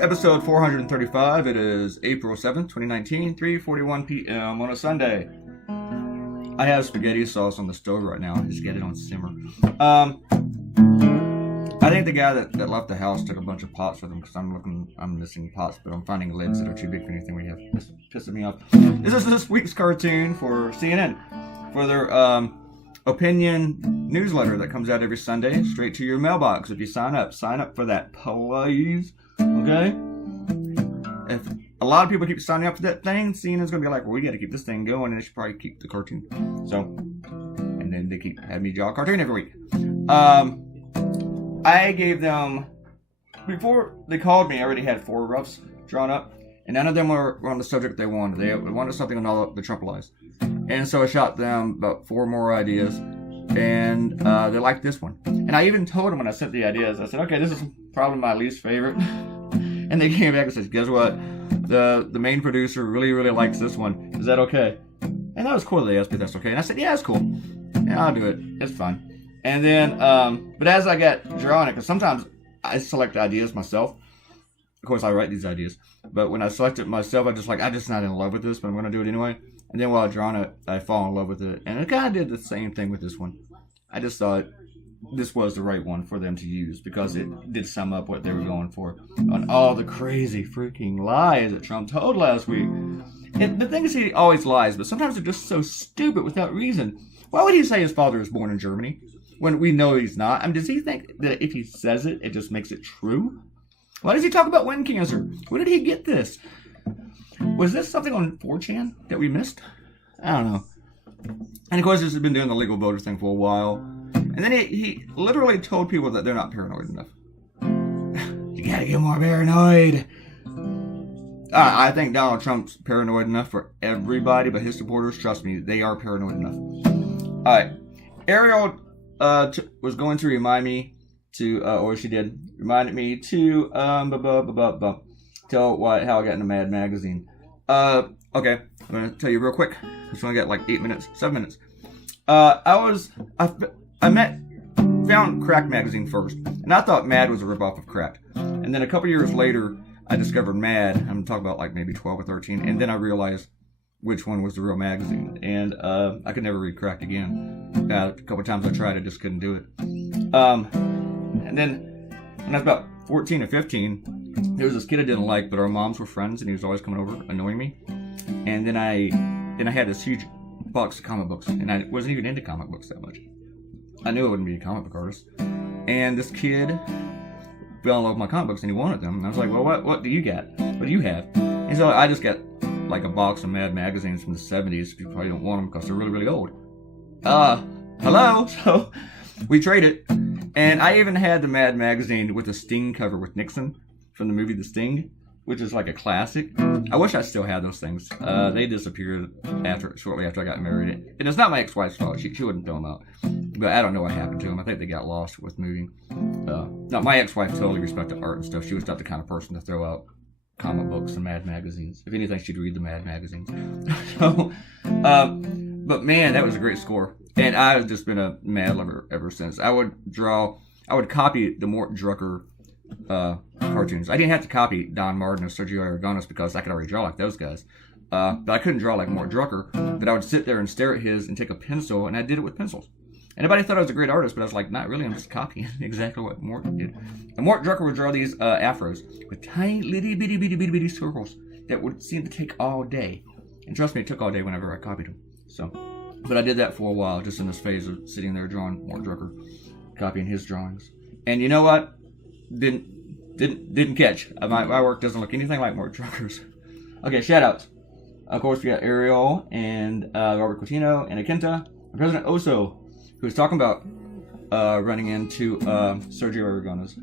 episode 435. It is April 7th, 2019, 3:41 p.m. on a Sunday. I have spaghetti sauce on the stove right now. Just get it on simmer. I think the guy that left the house took a bunch of pots with him because I'm missing pots, but I'm finding lids that are too big for anything we have. It's pissing me off. This is this week's cartoon for CNN for their opinion newsletter that comes out every Sunday straight to your mailbox. If you sign up for that, please. Okay? If a lot of people keep signing up for that thing, CNN's gonna be like, well, we gotta keep this thing going, and they should probably keep the cartoon. So, and then they keep having me draw a cartoon every week. I gave them, before they called me, I already had 4 roughs drawn up, and none of them were on the subject they wanted. They wanted something on all the Trump lies. And so I shot them about 4 more ideas, and they liked this one. And I even told them when I sent the ideas, I said, okay, this is probably my least favorite. And they came back and said, guess what? The main producer really, really likes this one. Is that okay? And that was cool. They asked me if that's okay. And I said, yeah, it's cool. Yeah, I'll do it. It's fine. And then, but as I got drawing it, because sometimes I select ideas myself. Of course, I write these ideas. But when I select it myself, I'm just not in love with this, but I'm going to do it anyway. And then while I'm drawing it, I fall in love with it. And I kind of did the same thing with this one. I just thought this was the right one for them to use because it did sum up what they were going for on all the crazy freaking lies that Trump told last week. And the thing is, he always lies, but sometimes they're just so stupid without reason. Why would he say his father was born in Germany when we know he's not? I mean, does he think that if he says it, it just makes it true? Why does he talk about wind cancer? Where did he get this? Was this something on 4chan that we missed? I don't know. And of course, this has been doing the legal voter thing for a while. And then he literally told people that they're not paranoid enough. You gotta get more paranoid. I think Donald Trump's paranoid enough for everybody, but his supporters, trust me, they are paranoid enough. Alright. Ariel was going to remind me to, or she did, reminded me to, tell how I got into Mad Magazine. Okay, I'm gonna tell you real quick. It's only got like 8 minutes, 7 minutes. Found Crack Magazine first, and I thought Mad was a ripoff of Crack. And then a couple years later, I discovered Mad. I'm talking about like maybe 12 or 13, and then I realized which one was the real magazine. And I could never read Crack again. A couple times I tried, I just couldn't do it. And then when I was about 14 or 15, there was this kid I didn't like, but our moms were friends, and he was always coming over, annoying me. And then I had this huge box of comic books, and I wasn't even into comic books that much. I knew I wouldn't be a comic book artist. And this kid fell in love with my comic books, and he wanted them. And I was like, well, what do you got? What do you have? And so I just got like a box of Mad magazines from the 70s. You probably don't want them because they're really, really old. Hello? So we traded. And I even had the Mad magazine with a Sting cover with Nixon from the movie The Sting, which is like a classic. I wish I still had those things. They disappeared shortly after I got married. And it's not my ex-wife's fault. She wouldn't throw them out. But I don't know what happened to them. I think they got lost with moving. No, my ex-wife totally respected art and stuff. She was not the kind of person to throw out comic books and Mad magazines. If anything, she'd read the Mad magazines. So, but man, that was a great score. And I've just been a Mad lover ever since. I would copy the Mort Drucker cartoons. I didn't have to copy Don Martin or Sergio Aragonis because I could already draw like those guys. But I couldn't draw like Mort Drucker. But I would sit there and stare at his and take a pencil, and I did it with pencils. And everybody thought I was a great artist, but I was like, not really. I'm just copying exactly what Mort did. And Mort Drucker would draw these afros with tiny little bitty circles that would seem to take all day. And trust me, it took all day whenever I copied them. So, but I did that for a while, just in this phase of sitting there drawing Mort Drucker, copying his drawings. And you know what? Didn't catch. My work doesn't look anything like Mort Drucker's. Okay, shout outs. Of course, we got Ariel and Robert Coutinho and Akenta and President Oso, who's talking about running into Sergio Aragonis.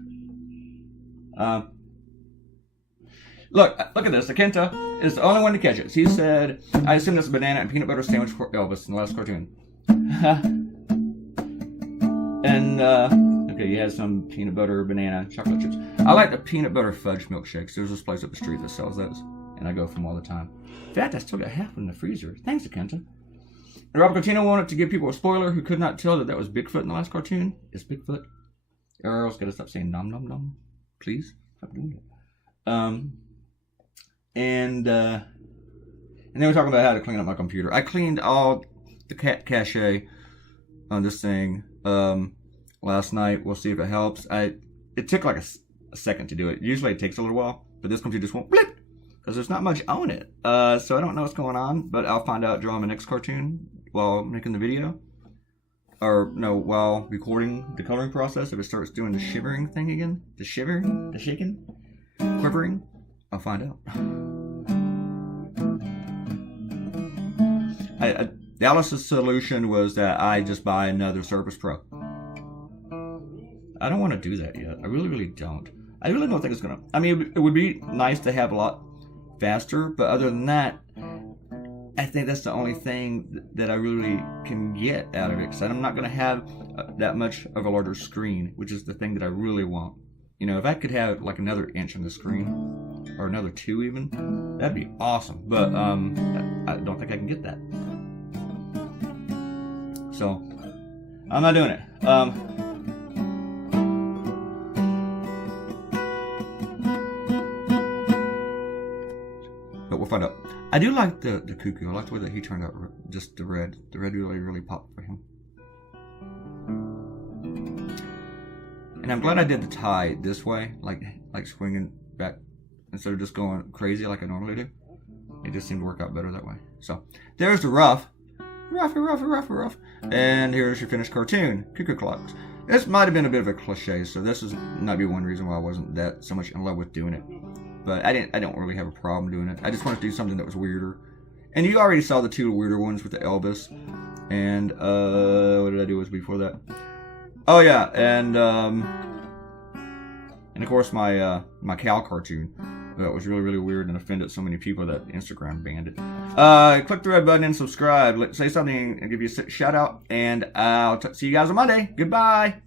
Look at this. Akenta is the only one to catch it. He said, I assume that's a banana and peanut butter sandwich for Elvis in the last cartoon. And, okay, he has some peanut butter, banana, chocolate chips. I like the peanut butter fudge milkshakes. There's this place up the street that sells those, and I go for them all the time. In fact, I still got half in the freezer. Thanks, Akenta. And Robert Coutinho wanted to give people a spoiler who could not tell that was Bigfoot in the last cartoon. It's Bigfoot. Ariel's got to stop saying nom nom nom. Please, stop doing it. And then we're talking about how to clean up my computer. I cleaned all the cache on this thing last night. We'll see if it helps. It took like a second to do it. Usually it takes a little while, but this computer just went blip because there's not much on it. So I don't know what's going on, but I'll find out drawing my next cartoon while making the video. Or no, while recording the coloring process, if it starts doing the shivering thing again, the shivering, the shaking, quivering, I'll find out. Dallas's solution was that I just buy another Surface Pro. I don't want to do that yet. I really, really don't. I really don't think it's gonna. I mean, it would be nice to have a lot faster, but other than that, I think that's the only thing that I really can get out of it. Because I'm not gonna have that much of a larger screen, which is the thing that I really want. You know, if I could have like another inch on the screen, or another 2 even, that'd be awesome. But I don't think I can get that. So I'm not doing it. But we'll find out. I do like the Cuckoo. I like the way that he turned out. Just the red. The red really, really popped for him. And I'm glad I did the tie this way, like swinging back instead of just going crazy like I normally do. It just seemed to work out better that way. So there's the rough. Rough. And here's your finished cartoon, Cuckoo Clocks. This might have been a bit of a cliche, so this is might be one reason why I wasn't that so much in love with doing it. But I don't really have a problem doing it. I just wanted to do something that was weirder. And you already saw the 2 weirder ones with the Elvis. And what did I do before that? Oh yeah, and of course my Cal cartoon. That was really, really weird and offended so many people that Instagram banned it. Click the red button and subscribe. Say something and give you a shout out. And I'll see you guys on Monday. Goodbye.